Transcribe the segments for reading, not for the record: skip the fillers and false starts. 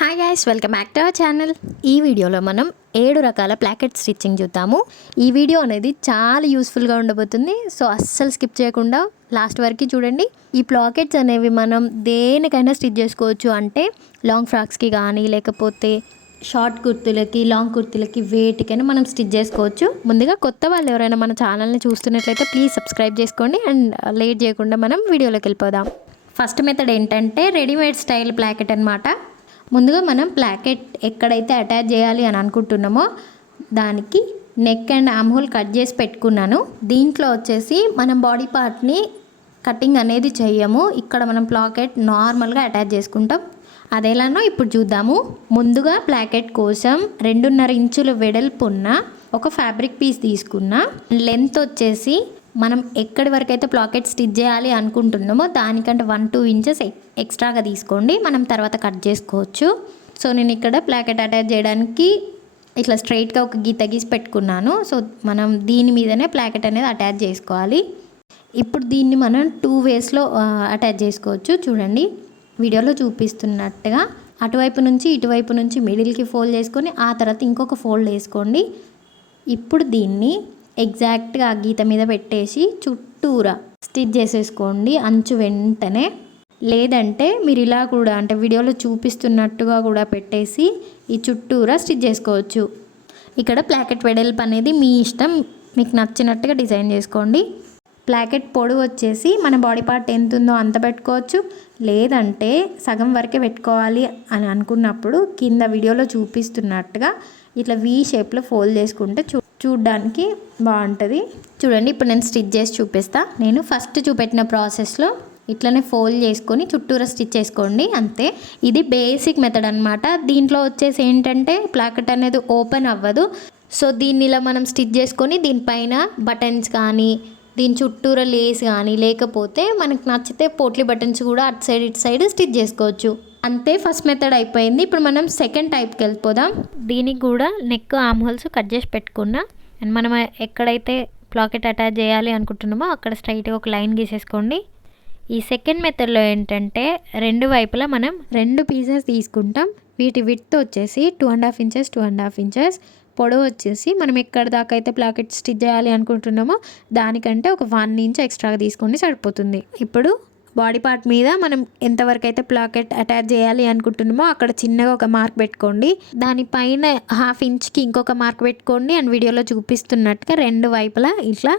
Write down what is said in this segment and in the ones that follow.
Hi guys, welcome back to our channel. ఈ వీడియోలో మనం 7 రకాల ప్లాకెట్ స్టిచ్చింగ్ చూద్దాము. ఈ వీడియో అనేది చాలా యూస్ఫుల్గా ఉండబోతుంది. సో అస్సలు స్కిప్ చేయకుండా లాస్ట్ వరకు చూడండి. ఈ ప్లాకెట్స్ అనేవి మనం దేనికైనా స్టిచ్ చేసుకోవచ్చు. అంటే లాంగ్ ఫ్రాక్స్కి కానీ, లేకపోతే షార్ట్ కుర్తీలకి, లాంగ్ కుర్తీలకి, వేటికైనా మనం స్టిచ్ చేసుకోవచ్చు. ముందుగా కొత్త వాళ్ళు ఎవరైనా మన ఛానల్ని చూస్తున్నట్లయితే ప్లీజ్ సబ్స్క్రైబ్ చేసుకోండి. అండ్ లేట్ చేయకుండా మనం వీడియోలోకి వెళ్ళిపోదాం. ఫస్ట్ మెథడ్ ఏంటంటే రెడీమేడ్ స్టైల్ ప్లాకెట్ అనమాట. ముందుగా మనం ప్లాకెట్ ఎక్కడైతే అటాచ్ చేయాలి అని అనుకుంటున్నామో దానికి neck and arm whole cut చేసి పెట్టుకున్నాను. దీంట్లో వచ్చేసి మనం బాడీ పార్ట్ని కటింగ్ అనేది చెయ్యము. ఇక్కడ మనం ప్లాకెట్ నార్మల్గా అటాచ్ చేసుకుంటాం. అదేలానో ఇప్పుడు చూద్దాము. ముందుగా ప్లాకెట్ కోసం 2.5 ఇంచుల వెడల్పున్న ఒక ఫ్యాబ్రిక్ పీస్ తీసుకున్నా. లెంత్ వచ్చేసి మనం ఎక్కడి వరకు అయితే ప్లాకెట్ స్టిచ్ చేయాలి అనుకుంటున్నామో దానికంటే 1-2 ఇంచెస్ ఎక్స్ట్రాగా తీసుకోండి. మనం తర్వాత కట్ చేసుకోవచ్చు. సో నేను ఇక్కడ ప్లాకెట్ అటాచ్ చేయడానికి ఇట్లా స్ట్రైట్గా ఒక గీత గీసి పెట్టుకున్నాను. సో మనం దీని మీదనే ప్లాకెట్ అనేది అటాచ్ చేసుకోవాలి. ఇప్పుడు దీన్ని మనం 2 వేస్లో అటాచ్ చేసుకోవచ్చు. చూడండి వీడియోలో చూపిస్తున్నట్టుగా అటువైపు నుంచి ఇటువైపు నుంచి మిడిల్కి ఫోల్డ్ చేసుకొని ఆ తర్వాత ఇంకొక ఫోల్డ్ వేసుకోండి. ఇప్పుడు దీన్ని ఎగ్జాక్ట్గా ఆ గీత మీద పెట్టేసి చుట్టూరా స్టిచ్ చేసేసుకోండి అంచు వెంటనే. లేదంటే మీరు ఇలా కూడా అంటే వీడియోలో చూపిస్తున్నట్టుగా కూడా పెట్టేసి ఈ చుట్టూరా స్టిచ్ చేసుకోవచ్చు. ఇక్కడ ప్లాకెట్ వెడల్పు అనేది మీ ఇష్టం, మీకు నచ్చినట్టుగా డిజైన్ చేసుకోండి. ప్లాకెట్ పొడవు వచ్చేసి మన బాడీ పార్ట్ ఎంత ఉందో అంత పెట్టుకోవచ్చు. లేదంటే సగం వరకే పెట్టుకోవాలి అని అనుకున్నప్పుడు కింద వీడియోలో చూపిస్తున్నట్టుగా ఇట్లా వీ షేప్లో ఫోల్డ్ చేసుకుంటే చూడ్డానికి బాగుంటుంది. చూడండి ఇప్పుడు నేను స్టిచ్ చేసి చూపిస్తా. నేను ఫస్ట్ చూపెట్టిన ప్రాసెస్లో ఇట్లనే ఫోల్డ్ చేసుకొని చుట్టూరా స్టిచ్ చేసుకోండి అంతే. ఇది బేసిక్ మెథడ్ అనమాట. దీంట్లో వచ్చేసి ఏంటంటే ప్లాకెట్ అనేది ఓపెన్ అవ్వదు. సో దీన్ని ఇలా మనం స్టిచ్ చేసుకొని దీనిపైన బటన్స్ కానీ, దీని చుట్టూరా లేస్ కానీ, లేకపోతే మనకు నచ్చితే పోట్లీ బటన్స్ కూడా అటు సైడ్ ఇటు సైడ్ స్టిచ్ చేసుకోవచ్చు. అంతే, ఫస్ట్ మెథడ్ అయిపోయింది. ఇప్పుడు మనం సెకండ్ టైప్కి వెళ్ళిపోదాం. దీనికి కూడా నెక్ ఆర్మ్ హోల్స్ కట్ చేసి పెట్టుకున్నా. అండ్ మనం ఎక్కడైతే ప్లాకెట్ అటాచ్ చేయాలి అనుకుంటున్నామో అక్కడ స్ట్రైట్గా ఒక లైన్ గీసేసుకోండి. ఈ సెకండ్ మెథడ్లో ఏంటంటే 2 వైపులా మనం 2 పీసెస్ తీసుకుంటాం. వీటి విడ్త్ వచ్చేసి 2.5 ఇంచెస్ 2.5 ఇంచెస్, పొడవు వచ్చేసి మనం ఎక్కడ దాకా అయితే ప్లాకెట్ స్టిచ్ చేయాలి అనుకుంటున్నామో దానికంటే ఒక 1 ఇంచ్ ఎక్స్ట్రాగా తీసుకోండి సరిపోతుంది. ఇప్పుడు బాడీ పార్ట్ మీద మనం ఎంతవరకు అయితే ప్లాకెట్ అటాచ్ చేయాలి అనుకుంటున్నామో అక్కడ చిన్నగా ఒక మార్క్ పెట్టుకోండి. దానిపైన 1/2 ఇంచ్కి ఇంకొక మార్క్ పెట్టుకోండి. అండ్ వీడియోలో చూపిస్తున్నట్టుగా 2 వైపులా ఇట్లా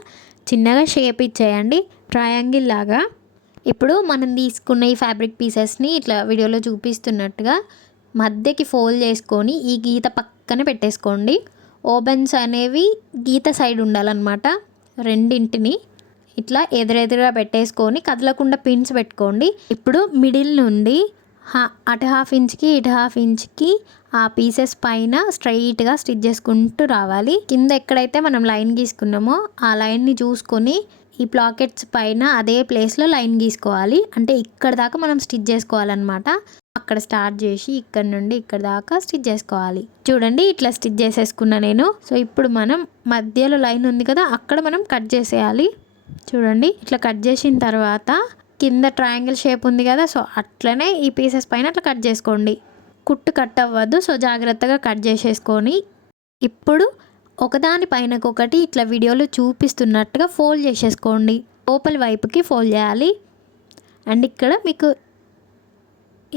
చిన్నగా షేప్ ఇచ్చేయండి ట్రయాంగిల్ లాగా. ఇప్పుడు మనం తీసుకున్న ఈ ఫ్యాబ్రిక్ పీసెస్ని ఇట్లా వీడియోలో చూపిస్తున్నట్టుగా మధ్యకి ఫోల్డ్ చేసుకొని ఈ గీత పక్కన పెట్టేసుకోండి. ఓపెన్స్ అనేవి గీత సైడ్ ఉండాలన్నమాట. రెండింటిని ఇట్లా ఎదురెదురుగా పెట్టేసుకొని కదలకుండా పిన్స్ పెట్టుకోండి. ఇప్పుడు మిడిల్ నుండి అటు 1/2 ఇంచ్కి ఇటు 1/2 ఇంచ్కి ఆ పీసెస్ పైన స్ట్రైట్గా స్టిచ్ చేసుకుంటూ రావాలి. కింద ఎక్కడైతే మనం లైన్ గీసుకున్నామో ఆ లైన్ని చూసుకొని ఈ ప్లాకెట్స్ పైన అదే ప్లేస్లో లైన్ గీసుకోవాలి. అంటే ఇక్కడ దాకా మనం స్టిచ్ చేసుకోవాలన్నమాట. అక్కడ స్టార్ట్ చేసి ఇక్కడ నుండి ఇక్కడ దాకా స్టిచ్ చేసుకోవాలి. చూడండి ఇట్లా స్టిచ్ చేసేసుకున్నా నేను. సో ఇప్పుడు మనం మధ్యలో లైన్ ఉంది కదా అక్కడ మనం కట్ చేసేయాలి. చూడండి ఇట్లా కట్ చేసిన తర్వాత కింద ట్రయాంగిల్ షేప్ ఉంది కదా, సో అట్లనే ఈ పీసెస్ పైన అట్లా కట్ చేసుకోండి. కుట్టు కట్ అవ్వద్దు, సో జాగ్రత్తగా కట్ చేసేసుకొని ఇప్పుడు ఒకదాని పైనకొకటి ఇట్లా వీడియోలో చూపిస్తున్నట్టుగా ఫోల్డ్ చేసేసుకోండి. లోపల వైపుకి ఫోల్డ్ చేయాలి. అండ్ ఇక్కడ మీకు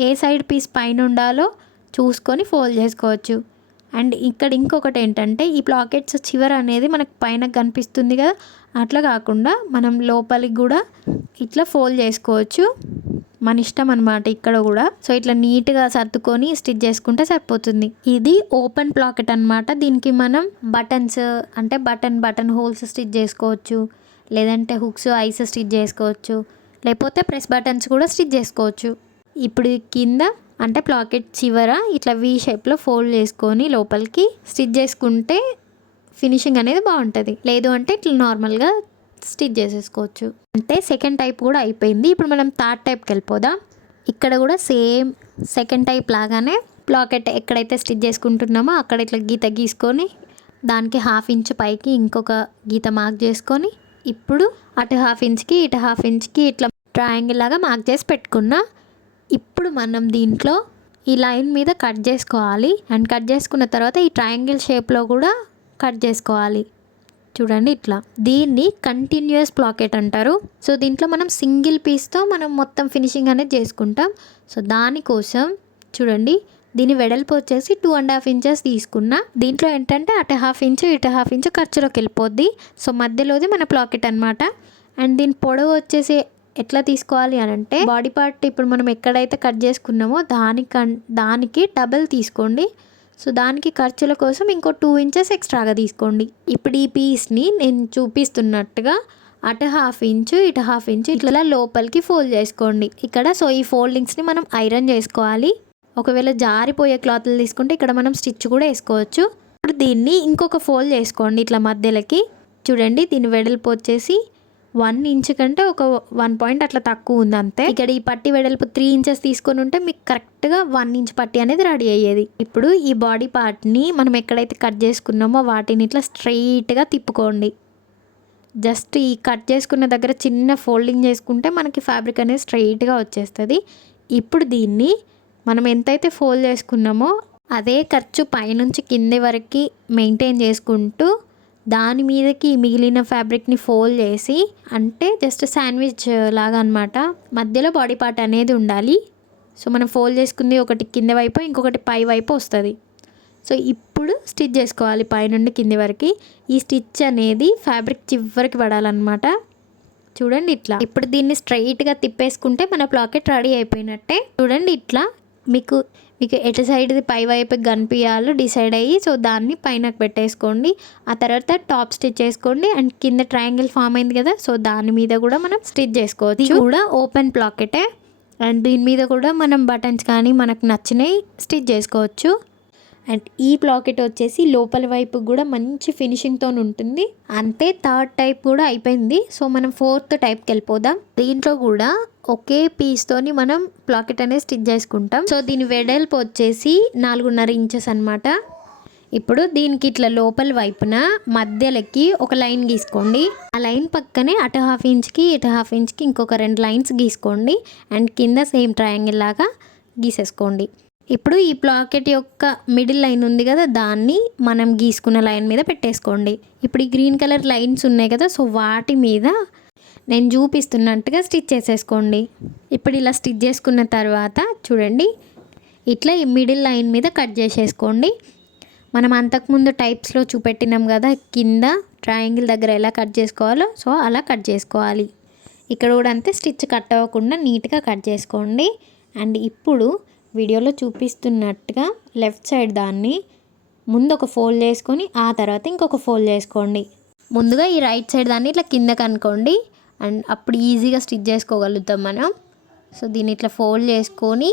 ఏ సైడ్ పీస్ పైన ఉండాలో చూసుకొని ఫోల్డ్ చేసుకోవచ్చు. అండ్ ఇక్కడ ఇంకొకటి ఏంటంటే ఈ ప్లాకెట్స్ చివర అనేది మనకు పైన కనిపిస్తుంది కదా, అట్లా కాకుండా మనం లోపలికి కూడా ఇట్లా ఫోల్డ్ చేసుకోవచ్చు. మన ఇష్టం అనమాట ఇక్కడ కూడా. సో ఇట్లా నీట్గా సర్దుకొని స్టిచ్ చేసుకుంటే సరిపోతుంది. ఇది ఓపెన్ ప్లాకెట్ అనమాట. దీనికి మనం బటన్స్ అంటే బటన్ హోల్స్ స్టిచ్ చేసుకోవచ్చు, లేదంటే హుక్స్ ఐస్ స్టిచ్ చేసుకోవచ్చు, లేకపోతే ప్రెస్ బటన్స్ కూడా స్టిచ్ చేసుకోవచ్చు. ఇప్పుడు కింద అంటే ప్లాకెట్ చివర ఇట్లా వీ షేప్లో ఫోల్డ్ చేసుకొని లోపలికి స్టిచ్ చేసుకుంటే ఫినిషింగ్ అనేది బాగుంటుంది. లేదు అంటే ఇట్లా నార్మల్గా స్టిచ్ చేసేసుకోవచ్చు. అంటే సెకండ్ టైప్ కూడా అయిపోయింది. ఇప్పుడు మనం థర్డ్ టైప్కి వెళ్ళిపోదాం. ఇక్కడ కూడా సేమ్ సెకండ్ టైప్ లాగానే ప్లాకెట్ ఎక్కడైతే స్టిచ్ చేసుకుంటున్నామో అక్కడ ఇట్లా గీత గీసుకొని దానికి 1/2 ఇంచ్ పైకి ఇంకొక గీత మార్క్ చేసుకొని ఇప్పుడు అటు 1/2 ఇంచ్కి ఇటు 1/2 ఇంచ్కి ఇట్లా ట్రయాంగిల్ లాగా మార్క్ చేసి పెట్టుకున్నా. ఇప్పుడు మనం దీంట్లో ఈ లైన్ మీద కట్ చేసుకోవాలి. అండ్ కట్ చేసుకున్న తర్వాత ఈ ట్రయాంగిల్ షేప్లో కూడా కట్ చేసుకోవాలి. చూడండి ఇట్లా. దీన్ని కంటిన్యూస్ ప్లాకెట్ అంటారు. సో దీంట్లో మనం సింగిల్ పీస్తో మనం మొత్తం ఫినిషింగ్ అనేది చేసుకుంటాం. సో దానికోసం చూడండి దీని వెడల్పు వచ్చేసి 2.5 ఇంచెస్ తీసుకున్నా. దీంట్లో ఏంటంటే అటు 1/2 ఇంచు ఇటు 1/2 ఇంచు ఖర్చులోకి వెళ్ళిపోద్ది. సో మధ్యలోది మన ప్లాకెట్ అనమాట. అండ్ దీని పొడవు వచ్చేసి ఎట్లా తీసుకోవాలి అని అంటే బాడీ పార్ట్ ఇప్పుడు మనం ఎక్కడైతే కట్ చేసుకున్నామో దానికి డబల్ తీసుకోండి. సో దానికి ఖర్చుల కోసం ఇంకో 2 ఇంచెస్ ఎక్స్ట్రాగా తీసుకోండి. ఇప్పుడు ఈ పీస్ని నేను చూపిస్తున్నట్టుగా అటు 1/2 ఇంచు ఇటు 1/2 ఇంచు ఇట్లా లోపలికి ఫోల్డ్ చేసుకోండి ఇక్కడ. సో ఈ ఫోల్డింగ్స్ని మనం ఐరన్ చేసుకోవాలి. ఒకవేళ జారిపోయే క్లాత్లు తీసుకుంటే ఇక్కడ మనం స్టిచ్ కూడా వేసుకోవచ్చు. ఇప్పుడు దీన్ని ఇంకొక ఫోల్డ్ చేసుకోండి ఇట్లా మధ్యలోకి. చూడండి దీని వెడల్పు వచ్చేసి 1 ఇంచ్ కంటే ఒక 1 పాయింట్ అట్లా తక్కువ ఉంది అంతే. ఇక్కడ ఈ పట్టి వెడల్పు 3 ఇంచెస్ తీసుకొని ఉంటే మీకు కరెక్ట్గా 1 ఇంచ్ పట్టి అనేది రెడీ అయ్యేది. ఇప్పుడు ఈ బాడీ పార్ట్ని మనం ఎక్కడైతే కట్ చేసుకున్నామో వాటిని ఇట్లా స్ట్రైట్గా తిప్పుకోండి. జస్ట్ ఈ కట్ చేసుకున్న దగ్గర చిన్న ఫోల్డింగ్ చేసుకుంటే మనకి ఫ్యాబ్రిక్ అనేది స్ట్రైట్గా వచ్చేస్తుంది. ఇప్పుడు దీన్ని మనం ఎంతైతే ఫోల్డ్ చేసుకున్నామో అదే ఖర్చు పైనుంచి కింది వరకు మెయింటైన్ చేసుకుంటూ దాని మీదకి మిగిలిన ఫ్యాబ్రిక్ని ఫోల్డ్ చేసి, అంటే జస్ట్ శాండ్విచ్ లాగా అనమాట, మధ్యలో బాడీ పార్ట్ అనేది ఉండాలి. సో మనం ఫోల్డ్ చేసుకుంది ఒకటి కింద వైపు ఇంకొకటి పై వైపు వస్తుంది. సో ఇప్పుడు స్టిచ్ చేసుకోవాలి పైనుండి కింది వరకు. ఈ స్టిచ్ అనేది ఫ్యాబ్రిక్ చివరికి పడాలన్నమాట. చూడండి ఇట్లా. ఇప్పుడు దీన్ని స్ట్రైట్గా తిప్పేసుకుంటే మన ప్లాకెట్ రెడీ అయిపోయినట్టే. చూడండి ఇట్లా మీకు ఎటు సైడ్ది పై వైపుకి కనిపించాలో డిసైడ్ అయ్యి సో దాన్ని పైన పెట్టేసుకోండి. ఆ తర్వాత టాప్ స్టిచ్ చేసుకోండి. అండ్ కింద ట్రయాంగిల్ ఫామ్ అయింది కదా, సో దాని మీద కూడా మనం స్టిచ్ చేసుకోవచ్చు. ఇది కూడా ఓపెన్ ప్లాకెటే. అండ్ దీని మీద కూడా మనం బటన్స్ కానీ మనకు నచ్చినవి స్టిచ్ చేసుకోవచ్చు. అండ్ ఈ ప్లాకెట్ వచ్చేసి లోపల వైపు కూడా మంచి ఫినిషింగ్తో ఉంటుంది. అంతే, 3rd టైప్ కూడా అయిపోయింది. సో మనం 4th టైప్కి వెళ్ళిపోదాం. దీంట్లో కూడా ఒకే పీస్తోని మనం ప్లాకెట్ అనేది స్టిచ్ చేసుకుంటాం. సో దీని వెడల్పు వచ్చేసి 4.5 ఇంచెస్ అనమాట. ఇప్పుడు దీనికి ఇట్లా లోపల వైపున మధ్యలోకి ఒక లైన్ గీసుకోండి. ఆ లైన్ పక్కనే అటు 1/2 ఇంచ్కి ఇటు 1/2 ఇంచ్కి ఇంకొక 2 లైన్స్ గీసుకోండి. అండ్ కింద సేమ్ ట్రయాంగిల్ లాగా గీసేసుకోండి. ఇప్పుడు ఈ ప్లాకెట్ యొక్క మిడిల్ లైన్ ఉంది కదా, దాన్ని మనం గీసుకున్న లైన్ మీద పెట్టేసుకోండి. ఇప్పుడు ఈ గ్రీన్ కలర్ లైన్స్ ఉన్నాయి కదా, సో వాటి మీద నేను చూపిస్తున్నట్టుగా స్టిచ్ చేసేసుకోండి. ఇప్పుడు ఇలా స్టిచ్ చేసుకున్న తర్వాత చూడండి ఇట్లా ఈ మిడిల్ లైన్ మీద కట్ చేసేసుకోండి. మనం అంతకుముందు టైప్స్లో చూపెట్టినాం కదా కింద ట్రయాంగిల్ దగ్గర ఎలా కట్ చేసుకోవాలో, సో అలా కట్ చేసుకోవాలి. ఇక్కడ కూడా అంతే, స్టిచ్ కట్ అవ్వకుండా నీట్గా కట్ చేసుకోండి. అండ్ ఇప్పుడు వీడియోలో చూపిస్తున్నట్టుగా లెఫ్ట్ సైడ్ దాన్ని ముందు ఒక ఫోల్డ్ చేసుకొని ఆ తర్వాత ఇంకొక ఫోల్డ్ చేసుకోండి. ముందుగా ఈ రైట్ సైడ్ దాన్ని ఇట్లా కిందకి అనుకోండి. అండ్ అప్పుడు ఈజీగా స్టిచ్ చేసుకోగలుగుతాం మనం. సో దీన్ని ఇట్లా ఫోల్డ్ చేసుకొని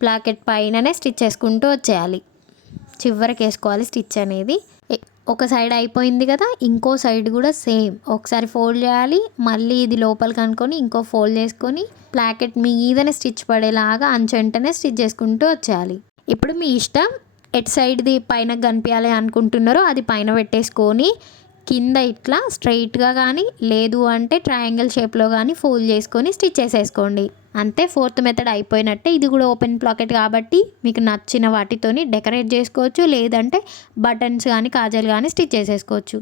ప్లాకెట్ పైననే స్టిచ్ చేసుకుంటూ వచ్చేయాలి. చివరికి వేసుకోవాలి స్టిచ్ అనేది. ఒక సైడ్ అయిపోయింది కదా, ఇంకో సైడ్ కూడా సేమ్ ఒకసారి ఫోల్డ్ చేయాలి. మళ్ళీ ఇది లోపలికి అనుకొని ఇంకో ఫోల్డ్ చేసుకొని ప్లాకెట్ మీదనే స్టిచ్ పడేలాగా అంచెంటనే స్టిచ్ చేసుకుంటూ వచ్చేయాలి. ఇప్పుడు మీ ఇష్టం, ఎట్ సైడ్ది పైన కనిపించాలి అనుకుంటున్నారో అది పైన పెట్టేసుకొని కింద ఇట్లా స్ట్రైట్గా కానీ లేదు అంటే ట్రయాంగిల్ షేప్లో కానీ ఫోల్డ్ చేసుకొని స్టిచ్ చేసేసుకోండి. అంతే, 4th మెథడ్ అయిపోయినట్టే. ఇది కూడా ఓపెన్ ప్లాకెట్ కాబట్టి మీకు నచ్చిన వాటితోని డెకరేట్ చేసుకోవచ్చు, లేదంటే బటన్స్ కానీ కాజల్ కానీ స్టిచ్ చేసేసుకోవచ్చు.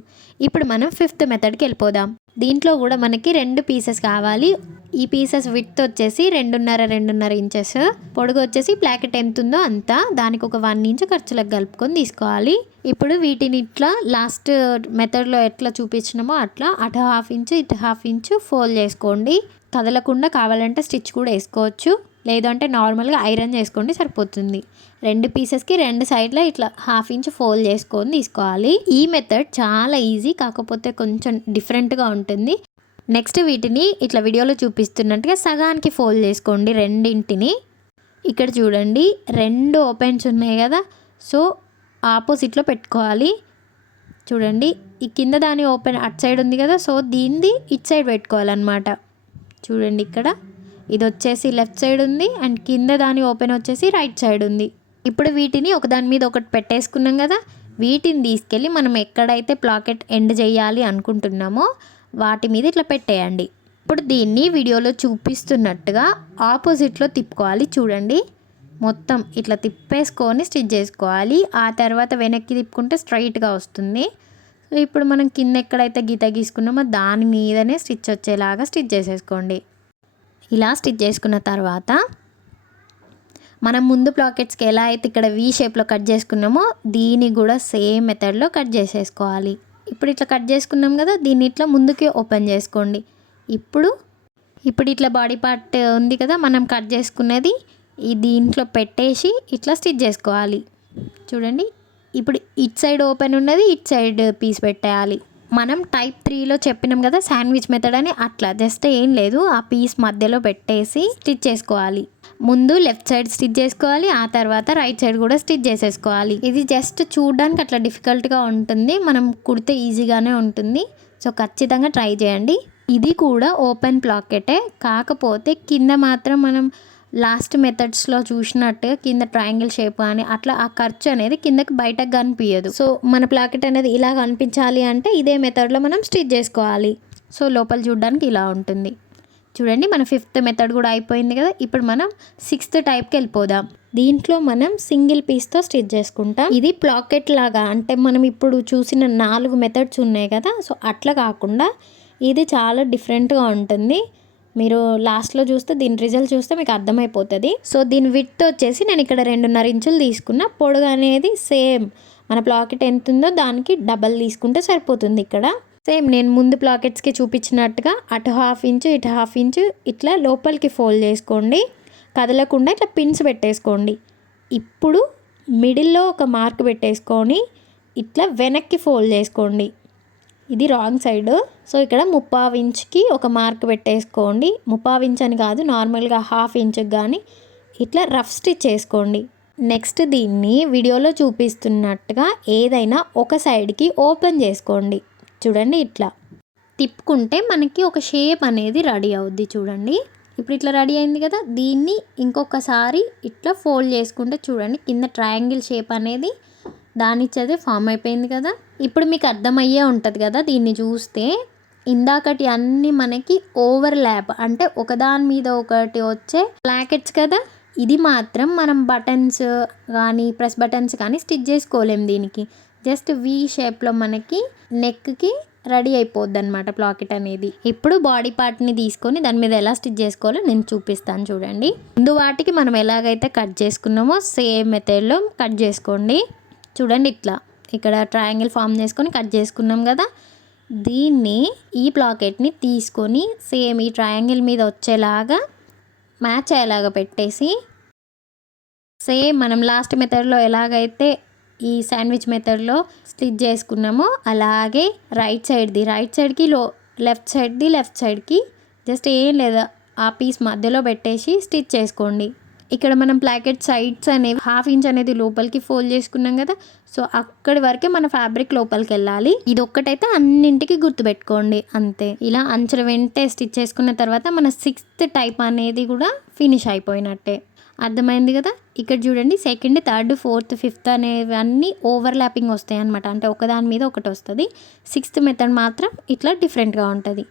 ఇప్పుడు మనం 5th మెథడ్కి వెళ్ళిపోదాం. దీంట్లో కూడా మనకి 2 పీసెస్ కావాలి. ఈ పీసెస్ విడ్త్ వచ్చేసి 2.5 ఇంచెస్, పొడుగు వచ్చేసి ప్లాకెట్ ఎంత ఉందో అంత, దానికి ఒక 1 ఇంచ్ ఖర్చులకు కలుపుకొని తీసుకోవాలి. ఇప్పుడు వీటిని ఇట్లా లాస్ట్ మెథడ్లో ఎట్లా చూపించినామో అట్లా అటు 1/2 ఇంచ్ ఇటు 1/2 ఇంచ్ ఫోల్డ్ చేసుకోండి. కదలకుండా కావాలంటే స్టిచ్ కూడా వేసుకోవచ్చు, లేదంటే నార్మల్గా ఐరన్ చేసుకోండి సరిపోతుంది. 2 పీసెస్కి 2 సైడ్లో ఇట్లా 1/2 ఇంచ్ ఫోల్డ్ చేసుకొని తీసుకోవాలి. ఈ మెథడ్ చాలా ఈజీ, కాకపోతే కొంచెం డిఫరెంట్గా ఉంటుంది. నెక్స్ట్ వీటిని ఇట్లా వీడియోలో చూపిస్తున్నట్టుగా సగానికి ఫోల్డ్ చేసుకోండి రెండింటిని. ఇక్కడ చూడండి 2 ఓపెన్స్ ఉన్నాయి కదా, సో ఆపోజిట్లో పెట్టుకోవాలి. చూడండి ఈ కింద దాని ఓపెన్ అటు సైడ్ ఉంది కదా, సో దీన్ని ఇటు సైడ్ పెట్టుకోవాలన్నమాట. చూడండి ఇక్కడ ఇది వచ్చేసి లెఫ్ట్ సైడ్ ఉంది అండ్ కింద దాని ఓపెన్ వచ్చేసి రైట్ సైడ్ ఉంది. ఇప్పుడు వీటిని ఒకదాని మీద ఒకటి పెట్టేసుకున్నాం కదా, వీటిని తీసుకెళ్ళి మనం ఎక్కడైతే ప్లాకెట్ ఎండ్ చేయాలి అనుకుంటున్నామో వాటి మీద ఇట్లా పెట్టేయండి. ఇప్పుడు దీన్ని వీడియోలో చూపిస్తున్నట్టుగా ఆపోజిట్లో తిప్పుకోవాలి. చూడండి మొత్తం ఇట్లా తిప్పేసుకొని స్టిచ్ చేసుకోవాలి. ఆ తర్వాత వెనక్కి తిప్పుకుంటే స్ట్రైట్గా వస్తుంది. సో ఇప్పుడు మనం కింద ఎక్కడైతే గీత గీసుకున్నామో దాని మీదనే స్టిచ్ వచ్చేలాగా స్టిచ్ చేసేసుకోండి. ఇలా స్టిచ్ చేసుకున్న తర్వాత మనం ముందు ప్లాకెట్స్కి ఎలా అయితే ఇక్కడ వీ షేప్లో కట్ చేసుకున్నామో దీన్ని కూడా సేమ్ మెథడ్లో కట్ చేసేసుకోవాలి. ఇప్పుడు ఇట్లా కట్ చేసుకున్నాం కదా, దీన్ని ఇట్లా ముందుకి ఓపెన్ చేసుకోండి. ఇప్పుడు ఇట్లా బాడీ పార్ట్ ఉంది కదా మనం కట్ చేసుకున్నది, ఈ దీంట్లో పెట్టేసి ఇట్లా స్టిచ్ చేసుకోవాలి. చూడండి, ఇప్పుడు ఇట్ సైడ్ ఓపెన్ ఉన్నది, ఇట్ సైడ్ పీస్ పెట్టేయాలి. మనం టైప్ 3లో చెప్పినాం కదా శాండ్విచ్ మెథడ్ అని, అట్లా జస్ట్ ఏం లేదు, ఆ పీస్ మధ్యలో పెట్టేసి స్టిచ్ చేసుకోవాలి. ముందు లెఫ్ట్ సైడ్ స్టిచ్ చేసుకోవాలి, ఆ తర్వాత రైట్ సైడ్ కూడా స్టిచ్ చేసేసుకోవాలి. ఇది జస్ట్ చూడడానికి అట్లా డిఫికల్ట్గా ఉంటుంది, మనం కుడితే ఈజీగానే ఉంటుంది. సో ఖచ్చితంగా ట్రై చేయండి. ఇది కూడా ఓపెన్ ప్లాకెటే, కాకపోతే కింద మాత్రం మనం లాస్ట్ మెథడ్స్లో చూసినట్టుగా కింద ట్రయాంగిల్ షేప్ అని అట్లా ఆ ఖర్చు అనేది కిందకి బయటకు కనిపించదు. సో మన ప్లాకెట్ అనేది ఇలా కనిపించాలి అంటే ఇదే మెథడ్లో మనం స్టిచ్ చేసుకోవాలి. సో లోపల చూడడానికి ఇలా ఉంటుంది. చూడండి, మన 5th మెథడ్ కూడా అయిపోయింది కదా. ఇప్పుడు మనం 6th టైప్కి వెళ్ళిపోదాం. దీంట్లో మనం సింగిల్ పీస్తో స్టిచ్ చేసుకుంటాం. ఇది ప్లాకెట్ లాగా, అంటే మనం ఇప్పుడు చూసిన 4 మెథడ్స్ ఉన్నాయి కదా, సో అట్లా కాకుండా ఇది చాలా డిఫరెంట్గా ఉంటుంది. మీరు లాస్ట్లో చూస్తే దీని రిజల్ట్ చూస్తే మీకు అర్థమైపోతుంది. సో దీని విడ్త్ వచ్చేసి నేను ఇక్కడ 2.5 ఇంచులు తీసుకున్న. పొడుగు అనేది సేమ్ మన ప్లాకెట్ ఎంత ఉందో దానికి డబల్ తీసుకుంటే సరిపోతుంది. ఇక్కడ సేమ్ నేను ముందు ప్లాకెట్స్కి చూపించినట్టుగా అటు 1/2 ఇంచు ఇటు 1/2 ఇంచు ఇట్లా లోపలికి ఫోల్డ్ చేసుకోండి, కదలకుండా ఇట్లా పిన్స్ పెట్టేసుకోండి. ఇప్పుడు మిడిల్లో ఒక మార్క్ పెట్టేసుకొని ఇట్లా వెనక్కి ఫోల్డ్ చేసుకోండి. ఇది రాంగ్ సైడ్. సో ఇక్కడ 3/4 ఇంచుకి ఒక మార్క్ పెట్టేసుకోండి. 3/4 ఇంచ్ అని కాదు, నార్మల్గా 1/2 ఇంచుకి కానీ ఇట్లా రఫ్ స్టిచ్ చేసుకోండి. నెక్స్ట్ దీన్ని వీడియోలో చూపిస్తున్నట్టుగా ఏదైనా ఒక సైడ్కి ఓపెన్ చేసుకోండి. చూడండి, ఇట్లా తిప్పుకుంటే మనకి ఒక షేప్ అనేది రెడీ అవుద్ది. చూడండి, ఇప్పుడు ఇట్లా రెడీ అయింది కదా, దీన్ని ఇంకొకసారి ఇట్లా ఫోల్డ్ చేసుకుంటే చూడండి కింద ట్రయాంగిల్ షేప్ అనేది దానిచ్చదే ఫామ్ అయిపోయింది కదా. ఇప్పుడు మీకు అర్థమయ్యే ఉంటుంది కదా దీన్ని చూస్తే, ఇందాకటి అన్నీ మనకి ఓవర్ ల్యాప్ అంటే ఒకదాని మీద ఒకటి వచ్చే ప్లాకెట్స్ కదా. ఇది మాత్రం మనం బటన్స్ కానీ ప్రెస్ బటన్స్ కానీ స్టిచ్ చేసుకోలేం. దీనికి జస్ట్ వీ షేప్లో మనకి నెక్కి రెడీ అయిపోద్ది అనమాట ప్లాకెట్ అనేది. ఇప్పుడు బాడీ పార్ట్ని తీసుకొని దాని మీద ఎలా స్టిచ్ చేసుకోవాలో నేను చూపిస్తాను. చూడండి, ముందు వాటికి మనం ఎలాగైతే కట్ చేసుకున్నామో సేమ్ మెథడ్లో కట్ చేసుకోండి. చూడండి, ఇట్లా ఇక్కడ ట్రయాంగిల్ ఫామ్ చేసుకొని కట్ చేసుకున్నాం కదా, దీన్ని ఈ ప్లాకెట్ని తీసుకొని సేమ్ ఈ ట్రయాంగిల్ మీద వచ్చేలాగా మ్యాచ్ అయ్యేలాగా పెట్టేసి సేమ్ మనం లాస్ట్ మెథడ్లో ఎలాగైతే ఈ శాండ్విచ్ మెథడ్లో స్టిచ్ చేసుకున్నామో అలాగే రైట్ సైడ్కి లెఫ్ట్ సైడ్కి జస్ట్ ఏం లేదా ఆ పీస్ మధ్యలో పెట్టేసి స్టిచ్ చేసుకోండి. ఇక్కడ మనం ప్లాకెట్ సైడ్స్ అనేవి 1/2 ఇంచ్ అనేది లోపలికి ఫోల్డ్ చేసుకున్నాం కదా, సో అక్కడి వరకే మన ఫ్యాబ్రిక్ లోపలికి వెళ్ళాలి. ఇది ఒక్కటైతే అన్నింటికి గుర్తుపెట్టుకోండి అంతే. ఇలా అంచుల వెంటే స్టిచ్ చేసుకున్న తర్వాత మన 6th టైప్ అనేది కూడా ఫినిష్ అయిపోయినట్టే. అర్థమైంది కదా. ఇక్కడ చూడండి, 2nd, 3rd, 4th, 5th అనేవన్నీ overlapping వస్తాయి అనమాట, అంటే ఒకదాని మీద ఒకటి వస్తుంది. 6th మెథడ్ మాత్రం ఇట్లా డిఫరెంట్గా ఉంటుంది.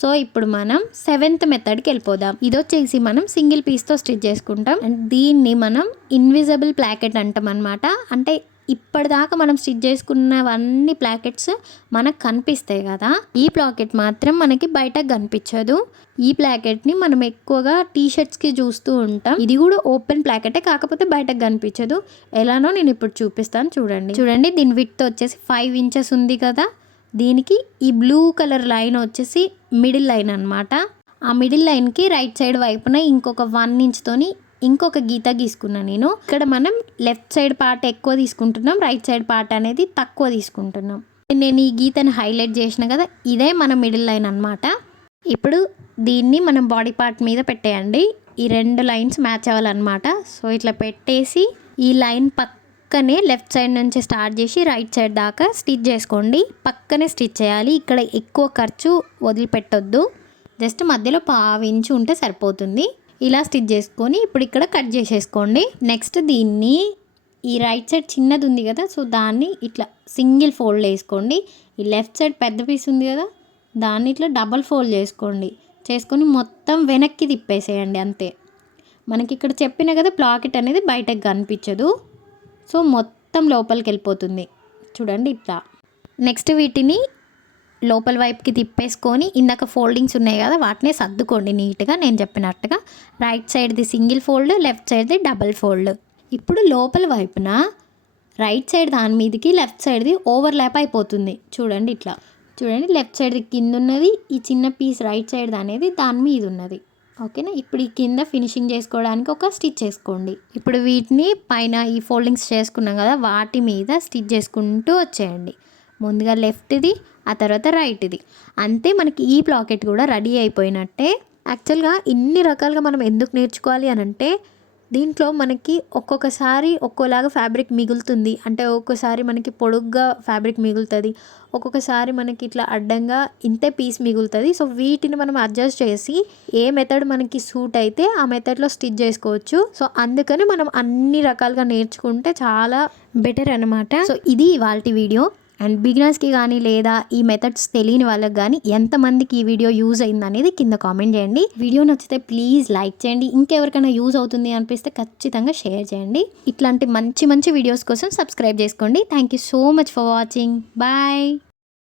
సో ఇప్పుడు మనం 7th మెథడ్కి వెళ్ళిపోదాం. ఇది వచ్చేసి మనం సింగిల్ పీస్తో స్టిచ్ చేసుకుంటాం. అండ్ దీన్ని మనం ఇన్విజిబుల్ ప్లాకెట్ అంటాం అనమాట. అంటే ఇప్పటిదాకా మనం స్టిచ్ చేసుకున్నవన్నీ ప్లాకెట్స్ మనకు కనిపిస్తాయి కదా, ఈ ప్లాకెట్ మాత్రం మనకి బయటకు కనిపించదు. ఈ ప్లాకెట్ని మనం ఎక్కువగా టీషర్ట్స్కి చూస్తూ ఉంటాం. ఇది కూడా ఓపెన్ ప్లాకెటే, కాకపోతే బయటకు కనిపించదు. ఎలానో నేను ఇప్పుడు చూపిస్తాను. చూడండి, దీని విడ్త్ వచ్చేసి 5 ఇంచెస్ ఉంది కదా, దీనికి ఈ బ్లూ కలర్ లైన్ వచ్చేసి మిడిల్ లైన్ అనమాట. ఆ మిడిల్ లైన్కి రైట్ సైడ్ వైపున ఇంకొక 1 ఇంచ్తోని ఇంకొక గీత గీసుకున్నాను నేను. ఇక్కడ మనం లెఫ్ట్ సైడ్ పార్ట్ ఎక్కువ తీసుకుంటున్నాం, రైట్ సైడ్ పార్ట్ అనేది తక్కువ తీసుకుంటున్నాం. నేను ఈ గీతను హైలైట్ చేసిన కదా, ఇదే మన మిడిల్ లైన్ అనమాట. ఇప్పుడు దీన్ని మనం బాడీ పార్ట్ మీద పెట్టేయండి. ఈ 2 లైన్స్ మ్యాచ్ అవ్వాలన్నమాట. సో ఇట్లా పెట్టేసి ఈ లైన్ పక్కనే లెఫ్ట్ సైడ్ నుంచి స్టార్ట్ చేసి రైట్ సైడ్ దాకా స్టిచ్ చేసుకోండి. పక్కనే స్టిచ్ చేయాలి. ఇక్కడ ఎక్కువ ఖర్చు వదిలిపెట్టొద్దు, జస్ట్ మధ్యలో 1/2 ఇంచు ఉంటే సరిపోతుంది. ఇలా స్టిచ్ చేసుకొని ఇప్పుడు ఇక్కడ కట్ చేసేసుకోండి. నెక్స్ట్ దీన్ని ఈ రైట్ సైడ్ చిన్నది ఉంది కదా, సో దాన్ని ఇట్లా సింగిల్ ఫోల్డ్ వేసుకోండి. ఈ లెఫ్ట్ సైడ్ పెద్ద పీస్ ఉంది కదా, దాన్ని ఇట్లా డబల్ ఫోల్డ్ చేసుకొని మొత్తం వెనక్కి తిప్పేసేయండి అంతే. మనకి ఇక్కడ చెప్పిన కదా ప్లాకెట్ అనేది బయటకు కనిపించదు, సో మొత్తం లోపలికి వెళ్ళిపోతుంది. చూడండి ఇట్లా. నెక్స్ట్ వీటిని లోపల వైపుకి తిప్పేసుకొని ఇందాక ఫోల్డింగ్స్ ఉన్నాయి కదా వాటిని సర్దుకోండి నీట్గా నేను చెప్పినట్టుగా. రైట్ సైడ్ది సింగిల్ ఫోల్డ్, లెఫ్ట్ సైడ్ది డబల్ ఫోల్డ్. ఇప్పుడు లోపల వైపున రైట్ సైడ్ దాని మీదకి లెఫ్ట్ సైడ్ది ఓవర్లాప్ అయిపోతుంది. చూడండి ఇట్లా. చూడండి లెఫ్ట్ సైడ్ది కింద ఉన్నది, ఈ చిన్న పీస్ రైట్ సైడ్ అనేది దాని మీద ఉన్నది. ఓకేనా. ఇప్పుడు ఈ కింద ఫినిషింగ్ చేసుకోవడానికి ఒక స్టిచ్ చేసుకోండి. ఇప్పుడు వీటిని పైన ఈ ఫోల్డింగ్స్ చేసుకున్నాం కదా వాటి మీద స్టిచ్ చేసుకుంటూ వచ్చేయండి. ముందుగా లెఫ్ట్ది, ఆ తర్వాత రైట్ది. అంతే, మనకి ఈ ప్లాకెట్ కూడా రెడీ అయిపోయినట్టే. యాక్చువల్గా ఇన్ని రకాలుగా మనం ఎందుకు నేర్చుకోవాలి అని అంటే దీంట్లో మనకి ఒక్కొక్కసారి ఒక్కోలాగా ఫ్యాబ్రిక్ మిగులుతుంది. అంటే ఒక్కొక్కసారి మనకి పొడుగ్గా ఫ్యాబ్రిక్ మిగులుతుంది, ఒక్కొక్కసారి మనకి ఇట్లా అడ్డంగా ఇంతే పీస్ మిగులుతుంది. సో వీటిని మనం అడ్జస్ట్ చేసి ఏ మెథడ్ మనకి సూట్ అయితే ఆ మెథడ్లో స్టిచ్ చేసుకోవచ్చు. సో అందుకని మనం అన్ని రకాలుగా నేర్చుకుంటే చాలా బెటర్ అనమాట. సో ఇది ఇవాల్టి వీడియో. అండ్ బిగినర్స్కి కానీ లేదా ఈ మెథడ్స్ తెలియని వాళ్ళకి కానీ ఎంతమందికి ఈ వీడియో యూజ్ అయింది అనేది కింద కామెంట్ చేయండి. వీడియో నచ్చితే ప్లీజ్ లైక్ చేయండి. ఇంకెవరికైనా యూజ్ అవుతుంది అనిపిస్తే ఖచ్చితంగా షేర్ చేయండి. ఇట్లాంటి మంచి మంచి వీడియోస్ కోసం సబ్స్క్రైబ్ చేసుకోండి. Thank you so much for watching. Bye.